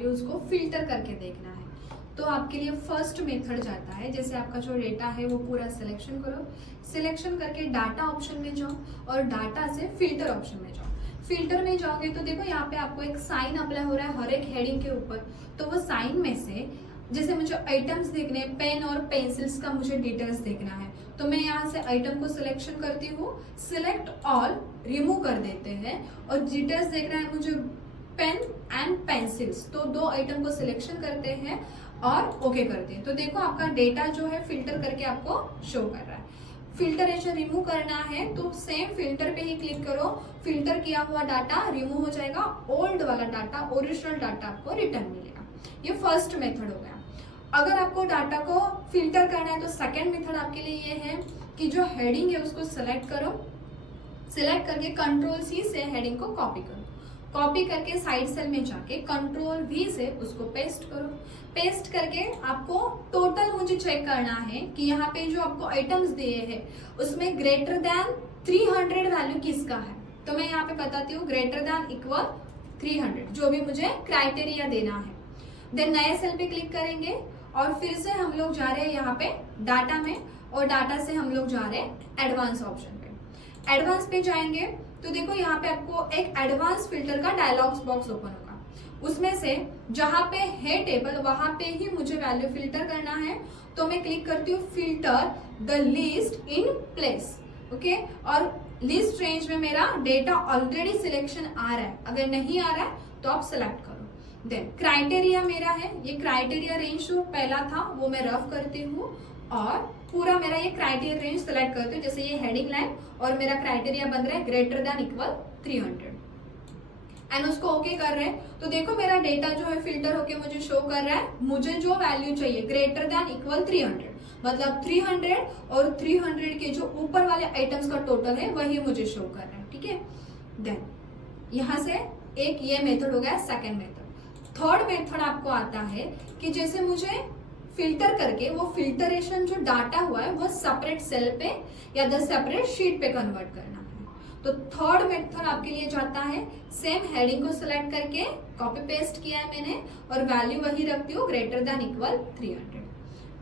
Values को filter करके देखना है। तो आपके लिए फर्स्ट मेथड जाता है, जैसे आपका जो डेटा है वो पूरा सिलेक्शन करो, सिलेक्शन करके डाटा ऑप्शन में जाओ और डाटा से फिल्टर ऑप्शन में जाओ। फिल्टर में जाओगे तो देखो यहाँ पे आपको एक साइन अप्लाई हो रहा है हर एक हेडिंग के ऊपर। तो वो साइन में से जैसे मुझे आइटम्स देखने हैं, पेन और पेंसिल्स का मुझे डिटेल्स देखना है, तो मैं यहाँ से आइटम को सिलेक्शन करती हूँ, सिलेक्ट ऑल रिमूव कर देते हैं और डिटेल्स देखना है मुझे पेन एंड पेंसिल्स, तो दो आइटम को सिलेक्शन करते हैं और ओके करते हैं। तो देखो आपका डेटा जो है फिल्टर करके आपको शो कर रहा है। फिल्टर ऐसे रिमूव करना है तो सेम फिल्टर पे ही क्लिक करो, फिल्टर किया हुआ डाटा रिमूव हो जाएगा, ओल्ड वाला डाटा ओरिजिनल डाटा आपको रिटर्न मिलेगा। ये फर्स्ट मेथड हो गया। अगर आपको डाटा को फिल्टर करना है तो सेकेंड मेथड आपके लिए ये है कि जो हेडिंग है उसको सेलेक्ट करो, सिलेक्ट करके कंट्रोल सी से हेडिंग को कॉपी करो, कॉपी करके साइड सेल में जाके कंट्रोल वी से उसको पेस्ट करो। पेस्ट करके आपको टोटल मुझे चेक करना है कि यहाँ पे जो आपको आइटम्स दिए हैं उसमें ग्रेटर देन 300 वैल्यू किसका है। तो मैं यहाँ पे बताती हूँ ग्रेटर देन इक्वल 300, जो भी मुझे क्राइटेरिया देना है। देन नए सेल पे क्लिक करेंगे और फिर से हम लोग जा रहे हैं यहाँ पे डाटा में, और डाटा से हम लोग जा रहे हैं एडवांस ऑप्शन पे। एडवांस पे जाएंगे तो देखो यहाँ पे आपको एक एडवांस फिल्टर का डायलॉग्स बॉक्स ओपन होगा, उसमें से जहां पे है टेबल वहां पे ही मुझे वैल्यू फिल्टर करना है। तो मैं क्लिक करती हूँ filter the list in place, okay. और लिस्ट रेंज में मेरा डेटा ऑलरेडी सिलेक्शन आ रहा है, अगर नहीं आ रहा है तो आप सिलेक्ट करो। देन क्राइटेरिया मेरा है, ये क्राइटेरिया रेंज जो पहला था वो मैं रफ करती हूँ और पूरा मेरा ये क्राइटेरिया रेंज सेलेक्ट करती हूँ। जैसे ये हेडिंग लाइन और मेरा क्राइटेरिया बन रहा है ग्रेटर देन इक्वल 300 एंड उसको ओके कर रहे हैं। तो देखो मेरा डेटा जो है फिल्टर होके मुझे शो कर रहा है, मुझे जो वैल्यू चाहिए ग्रेटर देन इक्वल 300, मतलब 300 और 300 के जो ऊपर वाले आइटम्स का टोटल है वही मुझे शो कर रहा है, ठीक है। देन यहाँ से एक ये मेथड हो गया सेकेंड मेथड। थर्ड मेथड आपको आता है कि जैसे मुझे फिल्टर करके वो फिल्टरेशन जो डाटा हुआ है वो सेपरेट सेल पे या द सेपरेट शीट पे कन्वर्ट करना है। तो थर्ड मेथड आपके लिए जाता है, सेम हेडिंग को सिलेक्ट करके कॉपी पेस्ट किया है मैंने और वैल्यू वही रखती हूँ ग्रेटर देन इक्वल 300।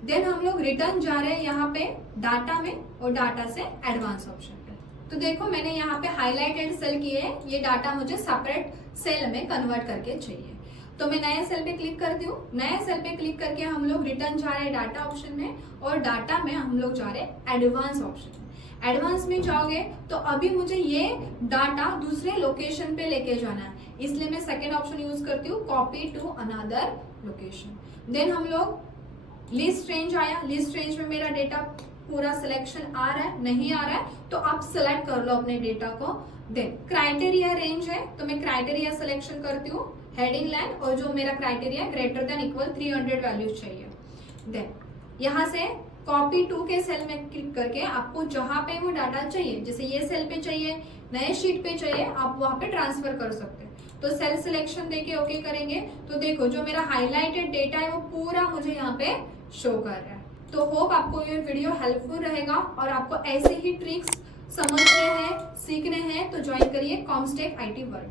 देन हम लोग रिटर्न जा रहे हैं यहाँ पे डाटा में और डाटा से एडवांस ऑप्शन पे। तो देखो मैंने यहाँ पे हाईलाइटेड सेल किए, ये डाटा मुझे सेपरेट सेल में कन्वर्ट करके चाहिए। तो मैं नए सेल पे क्लिक करती हूँ, नए सेल पे क्लिक करके हम लोग रिटर्न जा रहे हैं डाटा ऑप्शन में और डाटा में हम लोग जा रहे हैं एडवांस ऑप्शन में। एडवांस में जाओगे तो अभी मुझे ये डाटा दूसरे लोकेशन पे लेके जाना है, इसलिए मैं सेकेंड ऑप्शन यूज करती हूँ copy to another location. Then हम लोग लिस्ट रेंज आया, लिस्ट रेंज में मेरा डेटा पूरा सिलेक्शन आ रहा है, नहीं आ रहा है तो आप सिलेक्ट कर लो अपने डेटा को। देन क्राइटेरिया रेंज है तो मैं क्राइटेरिया सिलेक्शन करती हूँ, हेडिंग लाइन और जो मेरा criteria greater than equal 300 value चाहिए। देन यहाँ से कॉपी टू के सेल में क्लिक करके आपको जहां पे वो डाटा चाहिए, जैसे ये सेल पे चाहिए, नए शीट पे चाहिए, आप वहां पे ट्रांसफर कर सकते हैं। तो सेल सिलेक्शन देके ओके करेंगे तो देखो जो मेरा हाईलाइटेड डेटा है वो पूरा मुझे यहाँ पे शो कर रहा है। तो होप आपको ये वीडियो हेल्पफुल रहेगा और आपको ऐसे ही ट्रिक्स समझने हैं, सीखने हैं तो ज्वाइन करिए कॉमस्टेक IT वर्ल्ड।